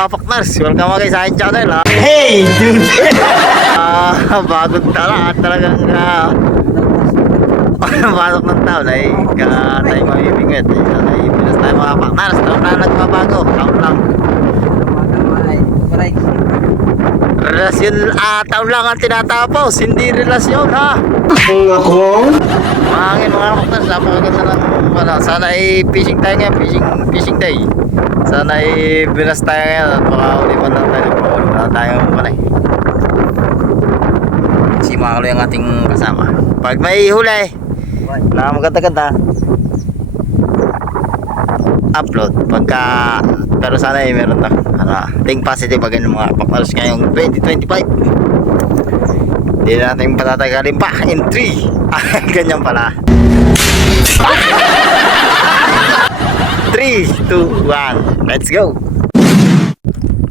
mga partners, welcome kayo sa aking channel ha. Hey, dude! Bagong tala at talagang pasok ng taon ay tayo mamimingwit. Sana ay pinas tayo mga partners, taon na nagbabago, taon lang. Relasyon, taon lang ang tinatapos, hindi relasyon ha. Ako? Mahangin mga partners, napakaganda ng sana ay fishing tayo ngayon, fishing day. Sana ay binas tayo ngayon at makauli pa na tayo, makauli pa na tayo panay. Si Makalo yung ating kasama. Pag may huli na maganda-ganda, upload pagka, pero sana ay meron na think positive agad ng mga partners ngayong 2025. Hindi natin patatagalin pa in 3. Ganyan pala. 3, 2, 1, let's go.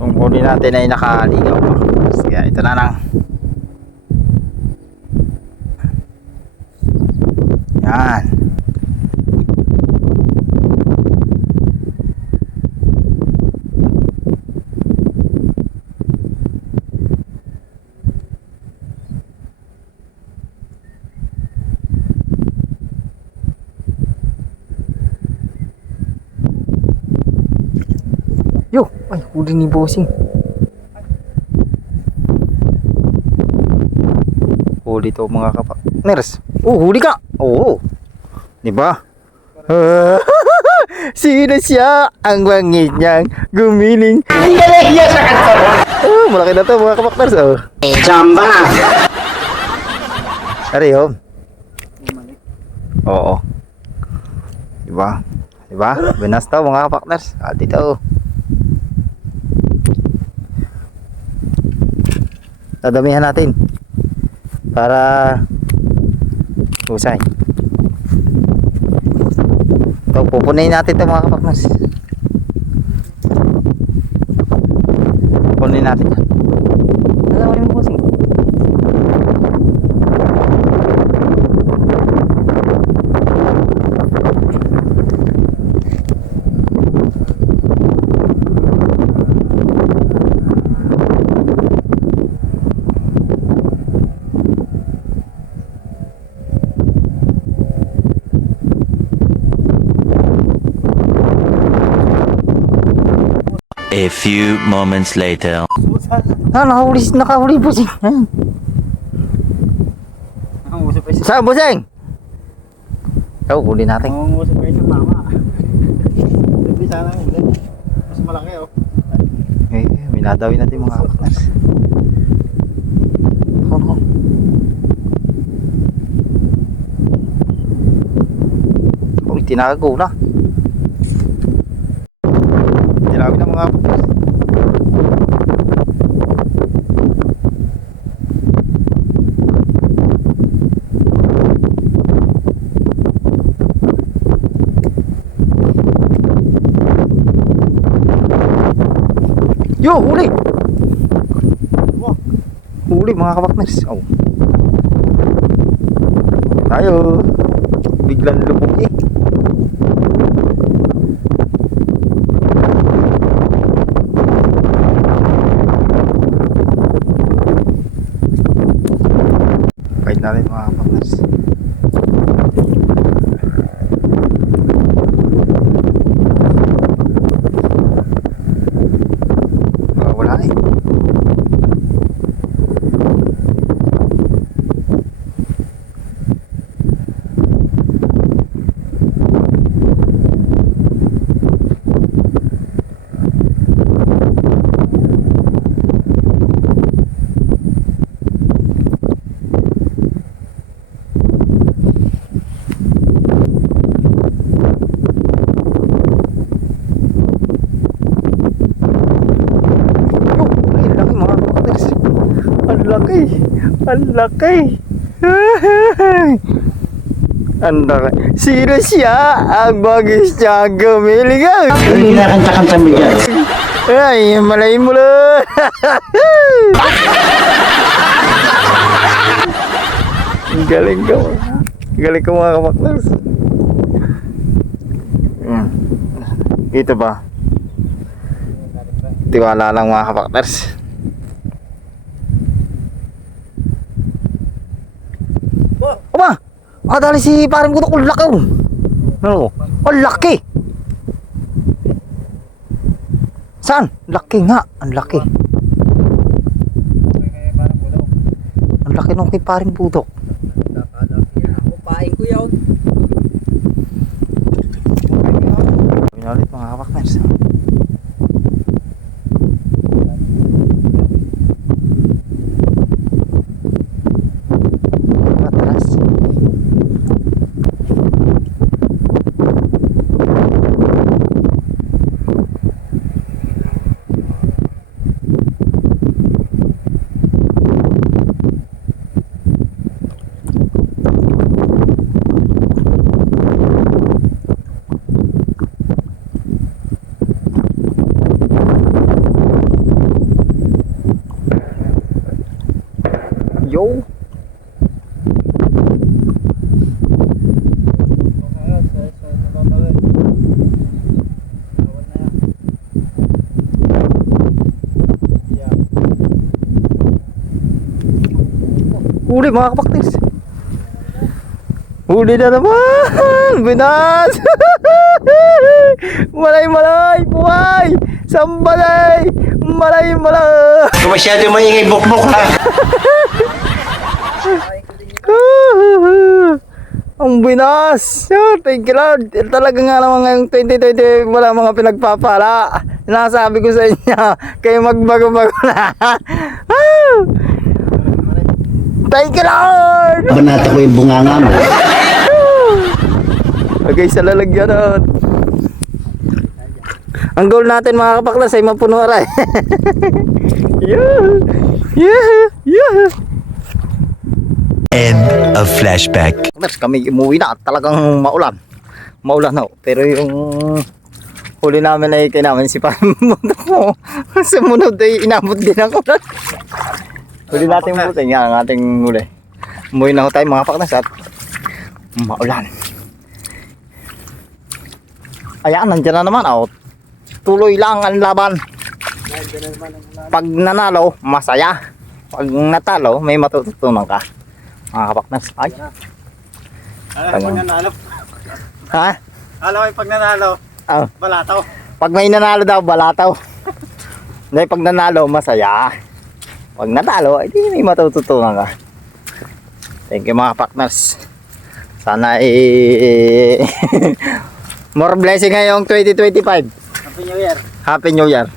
Kung huli natin ay nakaligaw pa, kaya ito na lang. Yan. Yo, ay huli ni bossing. Huli to mga kapatners. Oh, huli ka. Oo. Di ba? Sino siya? Ang bangis niyang gumiling. Hindi ka nahiya sa kanta mo. Oh, malaki na to mga kapatners. Oh. Jamba! Ari yun. Oo. Di ba? Di ba? Binas to mga kapatners. Dito. Dadamihan natin para usay. Ito, pupunin natin ito mga kapatmas. Pupunin natin yan. Alam mo yung kusing. A few moments later. Nakahuli busing. Saan busing? Ikaw, huli natin. Mangungusap kayo sa mama. Hindi sana ulit. Mas malaki oh. Minadawin natin mga kapatid. Uy, tinago na. Tinago na mga kapatid. Yo, huli! Huli mga kapatners. Oh. Tayo. Biglang lubog eh. Kahit natin mga kapatners. Wala eh. Laki. Ang laki. Ang laki. Sino siya? Ang bagis niya gumiling. Hindi kinakanta-kanta mo dyan. Ay, malayin mo lang. Galing ka. Galing ka mga kapatners. Ito ba? Tiwala lang mga kapakters. Aba! Makadali si paring butok. Ang laki oh. Ano? Ang laki! Saan? Laki nga. Ang laki. Kaya parang ulo. Ang laki nung kay paring butok. Kupain ko yun. Pinalit mga kapakters. Matras. Yo! Huli mga kapakters. Huli na naman. Binas. Malay buhay. Sambalay. Malay. Kung masyado maingay bukbok ha. Ang binas. Thank you Lord. Talaga nga naman ngayong 2020 wala mga pinagpapala. Nasabi ko sa inyo, kayo magbago-bago na. Thank you Lord. Banata ko yung bunganga mo. Okay, sa lalagyan nun. Ang goal natin mga kapaklas ay mapuno aray. Yeah. End of flashback. Kami umuwi na at talagang maulan. Maulan na. Pero yung huli namin ay kinamin si Pamutok mo. Sumunod ay inabot din ang ulan. Huli natin buti. Yan ang ating huli. Umuwi na ho tayo mga kapaklas at maulan. Ayan, nandiyan na naman. Tuloy lang ang laban. Pag nanalo, masaya. Pag natalo, may matututunan ka. Mga kapaknas. Ay. Alam pag nanalo. Ha? Alam mo pag nanalo. Ah, Balataw. pag may nanalo daw, balataw. Hindi, pag nanalo, masaya. Pag natalo, hindi may matututunan ka. Thank you mga partners. Sana more blessing ngayong 2025. Happy New Year. Happy New Year.